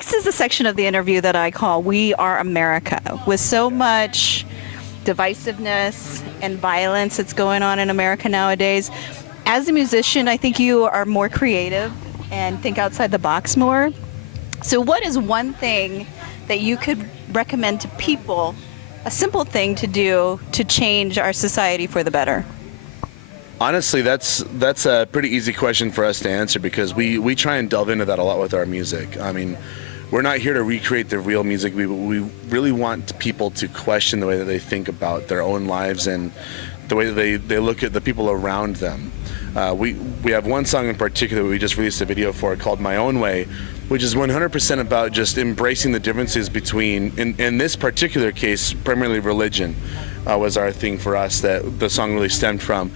This is the section of the interview that I call We Are America. With so much divisiveness and violence that's going on in America nowadays, as a musician, I think you are more creative and think outside the box more. So what is one thing that you could recommend to people, a simple thing to do to change our society for the better? Honestly, that's a pretty easy question for us to answer, because we try and delve into that a lot with our music. I mean, we're not here to recreate the real music. We really want people to question the way that they think about their own lives and the way that they look at the people around them. We have one song in particular we just released a video for called My Own Way, which is 100% about just embracing the differences between, in this particular case, primarily religion was our thing for us that the song really stemmed from.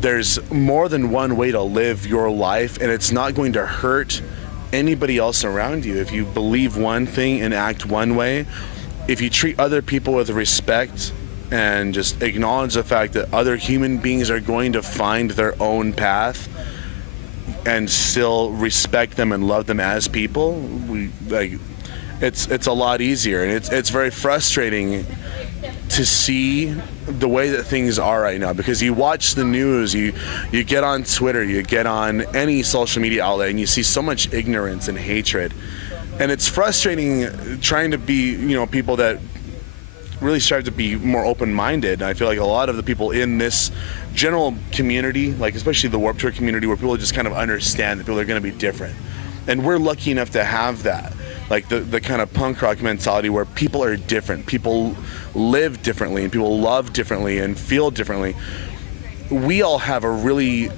There's more than one way to live your life, and it's not going to hurt anybody else around you if you believe one thing and act one way. If you treat other people with respect and just acknowledge the fact that other human beings are going to find their own path and still respect them and love them as people, it's a lot easier. And it's very frustrating to see the way that things are right now, because you watch the news, you get on Twitter, you get on any social media outlet, and you see so much ignorance and hatred. And it's frustrating trying to be, people that really strive to be more open-minded. I feel like a lot of the people in this general community, like especially the Warped Tour community, where people just kind of understand that people are going to be different. And we're lucky enough to have that, like the kind of punk rock mentality where people are different, people live differently, and people love differently and feel differently. We all have a really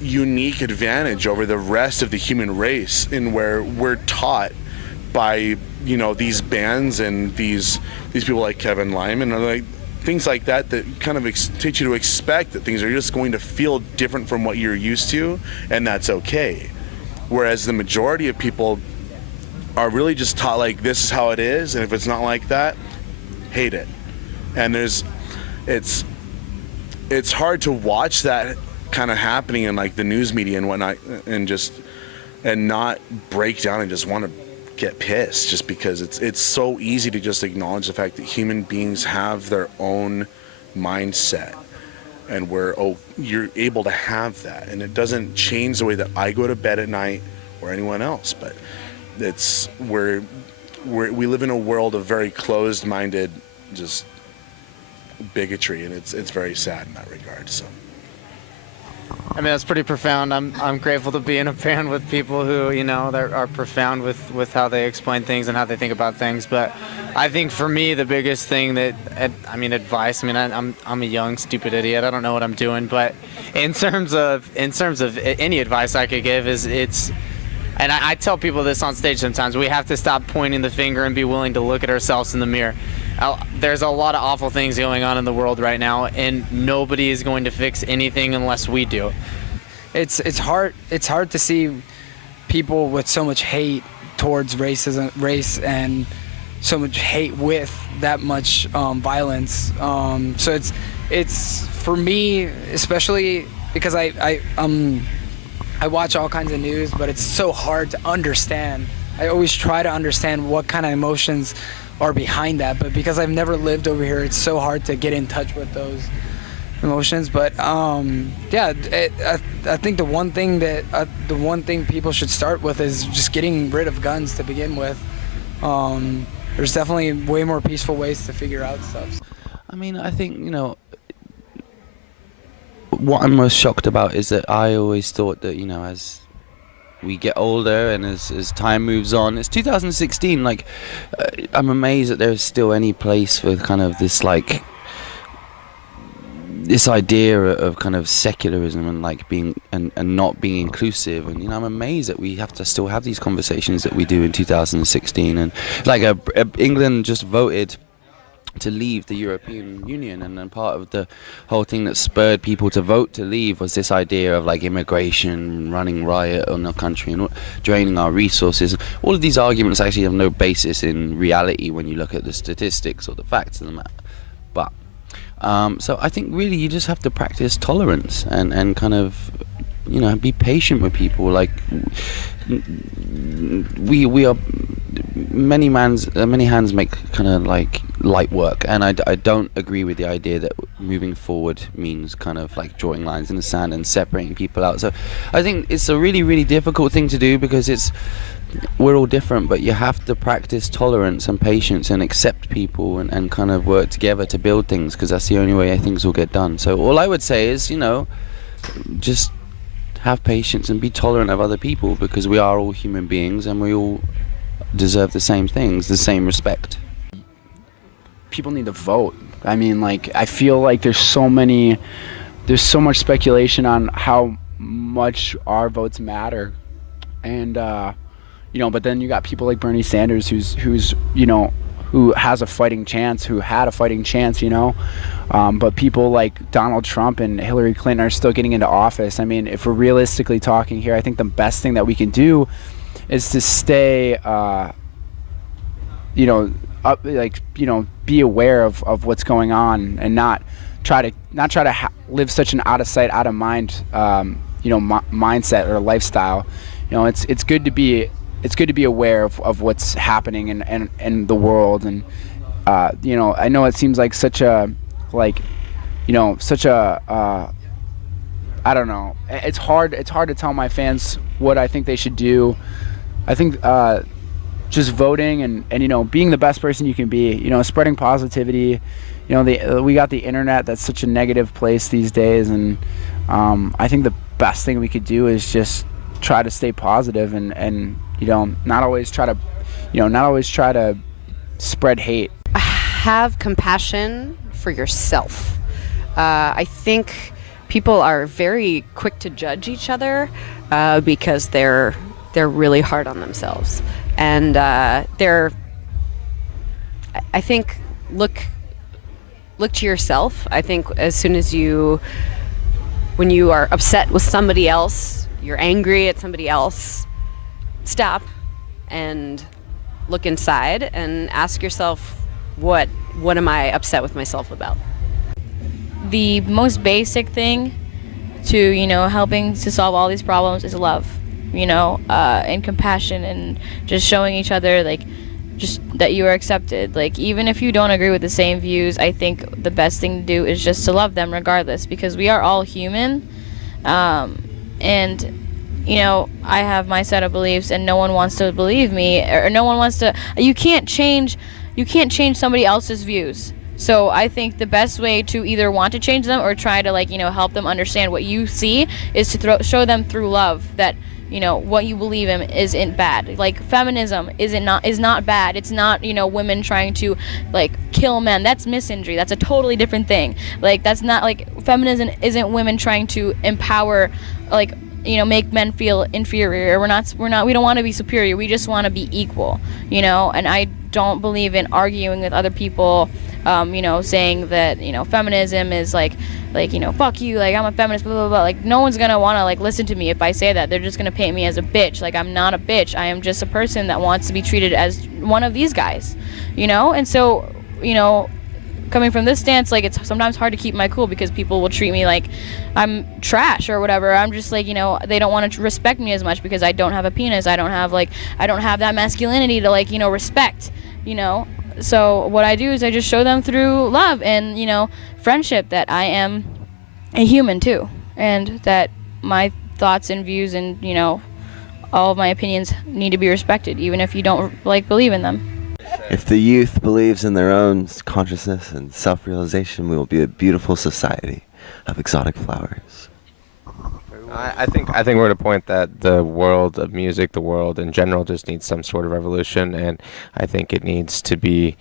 unique advantage over the rest of the human race in where we're taught by these bands and these people like Kevin Lyman and like things like that kind of teach you to expect that things are just going to feel different from what you're used to, and that's okay. Whereas the majority of people are really just taught like this is how it is, and if it's not like that, hate it. And it's hard to watch that kind of happening in like the news media and whatnot, and not break down and just want to get pissed, just because it's so easy to just acknowledge the fact that human beings have their own mindset, and you're able to have that, and it doesn't change the way that I go to bed at night or anyone else. But we live in a world of very closed-minded, just bigotry, and it's very sad in that regard. So I mean, that's pretty profound. I'm grateful to be in a band with people who, that are profound with how they explain things and how they think about things. But I think for me, the biggest thing advice. I'm a young, stupid idiot. I don't know what I'm doing. But in terms of any advice I could give and I tell people this on stage sometimes, we have to stop pointing the finger and be willing to look at ourselves in the mirror. There's a lot of awful things going on in the world right now, and nobody is going to fix anything unless we do. It's hard to see people with so much hate towards race, and so much hate with that much violence. So it's for me, especially because I watch all kinds of news, but it's so hard to understand. I always try to understand what kind of emotions are behind that, but because I've never lived over here, it's so hard to get in touch with those emotions. But I think the one thing people should start with is just getting rid of guns to begin with. There's definitely way more peaceful ways to figure out stuff. I mean, I think what I'm most shocked about is that I always thought that as we get older and as time moves on, it's 2016, I'm amazed that there's still any place for kind of this this idea of kind of secularism and being and not being inclusive. And I'm amazed that we have to still have these conversations that we do in 2016. And England just voted to leave the European Union, and then part of the whole thing that spurred people to vote to leave was this idea of immigration running riot on our country and draining our resources. All of these arguments actually have no basis in reality when you look at the statistics or the facts of the matter. But so I think really you just have to practice tolerance and kind of be patient with people. we are many hands make kind of like light work, and I don't agree with the idea that moving forward means kind of like drawing lines in the sand and separating people out. So I think it's a really, really difficult thing to do, because we're all different, but you have to practice tolerance and patience and accept people and kind of work together to build things, because that's the only way things will get done. So all I would say is, just have patience and be tolerant of other people, because we are all human beings and we all deserve the same things, the same respect. People need to vote. I mean, like, I feel like there's so much speculation on how much our votes matter, and but then you got people like Bernie Sanders, who has a fighting chance, who had a fighting chance, but people like Donald Trump and Hillary Clinton are still getting into office. I mean, if we're realistically talking here, I think the best thing that we can do is to stay, be aware of what's going on, and not try to live such an out of sight, out of mind, mindset or lifestyle. It's good to be aware of what's happening in the world, and I know it seems like such a I don't know. It's hard to tell my fans what I think they should do. I think just voting and being the best person you can be, spreading positivity. We got the internet, that's such a negative place these days, and I think the best thing we could do is just try to stay positive and not always try to spread hate. Have compassion for yourself. I think people are very quick to judge each other because they're really hard on themselves, and I think look to yourself. I think as soon as when you are upset with somebody else, you're angry at somebody else, stop and look inside and ask yourself, what am I upset with myself about? The most basic thing to, helping to solve all these problems is love, and compassion, and just showing each other, just that you are accepted. Even if you don't agree with the same views, I think the best thing to do is just to love them regardless, because we are all human. And I have my set of beliefs, and no one wants to believe me, or no one wants to. You can't change somebody else's views. So I think the best way to either want to change them or try to help them understand what you see is to show them through love that what you believe in isn't bad. Feminism is not bad. It's not women trying to kill men. That's misandry. That's a totally different thing. That's not feminism isn't women trying to empower make men feel inferior. We don't want to be superior. We just want to be equal, and I don't believe in arguing with other people, saying that, feminism is fuck you, I'm a feminist, blah, blah, blah. No one's going to want to, listen to me if I say that. They're just going to paint me as a bitch. I'm not a bitch. I am just a person that wants to be treated as one of these guys, and so, coming from this stance, it's sometimes hard to keep my cool because people will treat me like I'm trash or whatever. I'm just they don't want to respect me as much because I don't have a penis. I don't have that masculinity to respect, So what I do is I just show them through love and, friendship that I am a human too, and that my thoughts and views and, all of my opinions need to be respected, even if you don't believe in them. If the youth believes in their own consciousness and self-realization, we will be a beautiful society of exotic flowers. I think we're at a point that the world of music, the world in general, just needs some sort of revolution, and I think it needs to be,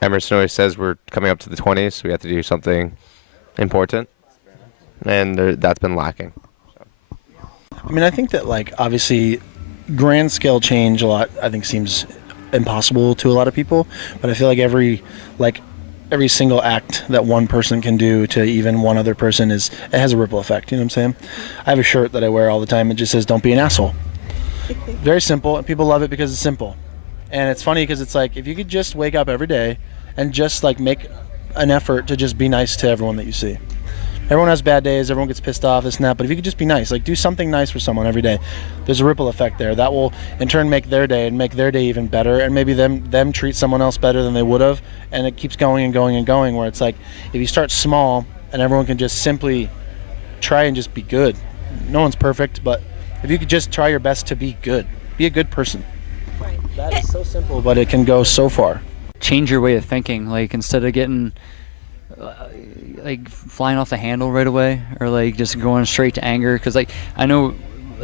Emerson always says we're coming up to the 20s, so we have to do something important, and that's been lacking. I mean, I think that obviously grand scale change I think seems impossible to a lot of people, but I feel like every single act that one person can do to even one other person it has a ripple effect. You know what I'm saying? I have a shirt that I wear all the time. It just says, "Don't be an asshole." Very simple, and people love it because it's simple. And it's funny because it's if you could just wake up every day and just make an effort to just be nice to everyone that you see. everyone has bad days, everyone gets pissed off, this and that, but if you could just be nice, like do something nice for someone every day, there's a ripple effect there that will in turn make their day and make their day even better, and maybe them treat someone else better than they would have, and it keeps going and going and going, where it's like if you start small and everyone can just simply try and just be good. No one's perfect, but if you could just try your best to be good, be a good person. That is so simple, but it can go so far. Change your way of thinking. Like, instead of getting like flying off the handle right away, or like just going straight to anger, because like I know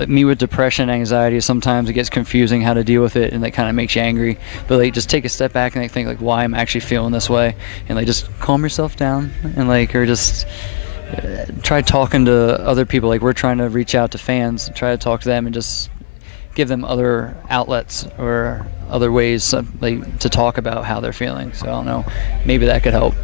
me with depression, anxiety, sometimes it gets confusing how to deal with it, and that kind of makes you angry. But like just take a step back and like think like why I'm actually feeling this way, and like just calm yourself down, and like, or just try talking to other people. Like, we're trying to reach out to fans, try to talk to them and just give them other outlets or other ways like to talk about how they're feeling. So I don't know, maybe that could help.